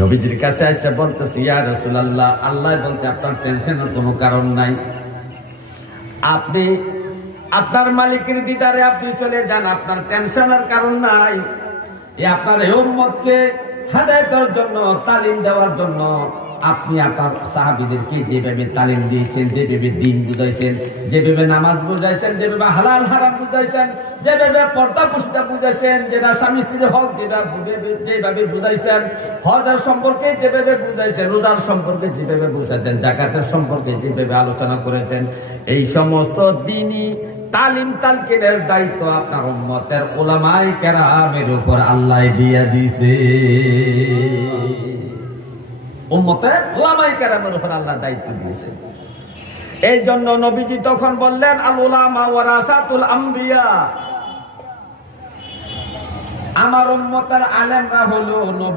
নবীজির কাছে এসে বলতেছে, ইয়া রাসূলুল্লাহ, আল্লাহ বলছে আপনার টেনশনের কোনো কারণ নাই, আপনি আপনার মালিকের দিদারে আপনি চলে যান, আপনার টেনশনের কারণ নাই। আপনার এই উম্মতকে হেদায়েতের জন্য, তালিম দেওয়ার জন্য আপনি আপনার সাহাবীদেরকে যেভাবে তালিম দিয়েছেন, যেভাবে দ্বীন বুঝাইছেন, যেভাবে নামাজ বুঝাইছেন, যেভাবে হালাল হারাম বুঝাইছেন, যেভাবে পর্দা প্রশিতা বুঝাইছেন, যেটা স্বামী স্ত্রীর হক যেভাবে বুঝাইছেন, হজের সম্পর্কে যেভাবে বুঝাইছেন, রোজার সম্পর্কে যেভাবে বুঝাইছেন, যাকাতের সম্পর্কে যেভাবে আলোচনা করেছেন, এই সমস্ত দ্বীনি তালিম তালকিনের দায়িত্ব আপনার উম্মতের উলামায়ে কেরামের উপর আল্লাহ দিয়ে দিয়েছে। উম্মতের উলামায়ে কেরামের উপর আল্লাহ দায়িত্ব দিয়েছে। এই জন্য নবীজি তখন বললেন, আল উলামা ওয়ারাসাতুল আম্বিয়া, আমার উম্মতের আলেমরা হলো নবী